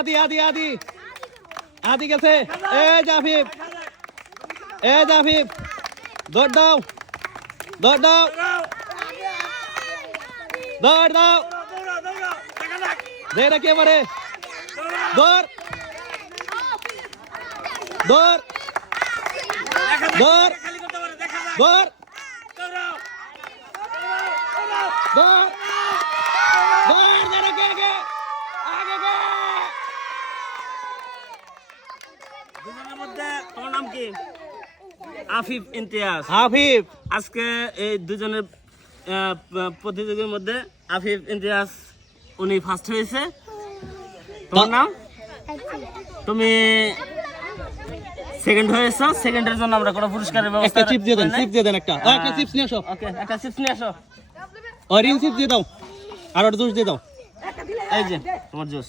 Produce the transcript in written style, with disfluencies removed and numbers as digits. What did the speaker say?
আদি আদি আদি আদি গেছে জাফিফ জাফিফ দৌড় দাও দৌড় দাও দৌড় দাও দে কে এবারে দৌড় দৌড় দৌড় দৌড় দৌড় দৌড় দে কে আগে আগে দুজনের মধ্যে তোমার নাম কি? আফিফ ইমতিয়াজ। আফিফ আজকে এই দুজনের প্রতিযোগীর মধ্যে আফিফ ইমতিয়াজ উনি ফার্স্ট হয়েছে। তোমার নাম? তুমি সেকেন্ড হয়েছো। সেকেন্ডের জন্য আমরা কোনো পুরস্কারের ব্যবস্থা একটা চিপস দিয়ে দেন চিপস দিয়ে দেন একটা একটা চিপস নিয়ে আসো ওকে একটা চিপস নিয়ে আসো। অরেঞ্জ চিপস দিয়ে দাও আর একটা জুস দিয়ে দাও এই যে তোমার জুস।